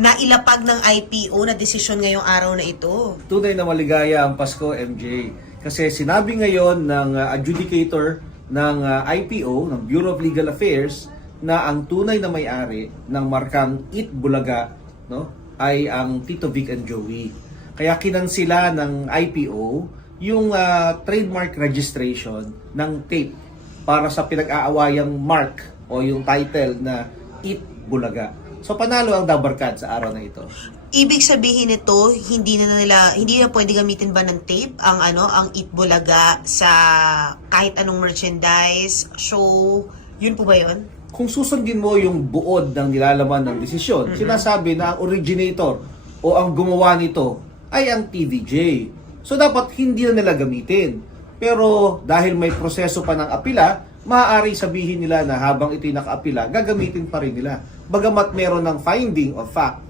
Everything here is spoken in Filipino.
nailapag ng IPO na desisyon ngayong araw na ito. Tunay na maligaya ang Pasko, MJ. Kasi sinabi ngayon ng uh, adjudicator ng uh, IPO, ng Bureau of Legal Affairs, na ang tunay na may-ari ng markang Eat Bulaga no, ay ang Tito Vic and Joey. Kaya kinansila ng IPO yung uh, trademark registration ng tape para sa pinag-aawayang mark o yung title na Eat Bulaga. So panalo ang Dabarkad sa araw na ito. Ibig sabihin nito, hindi na nila hindi na pwede gamitin ba ng tape ang ano, ang Itbulaga sa kahit anong merchandise, show, yun po ba 'yon? kung susundin mo yung buod ng nilalaman ng desisyon, sinasabi na ang originator o ang gumawa nito ay ang TVJ. So dapat hindi na nila gamitin. Pero dahil may proseso pa ng apila, maaari sabihin nila na habang ito'y nakaapila, gagamitin pa rin nila. Bagamat meron ng finding of fact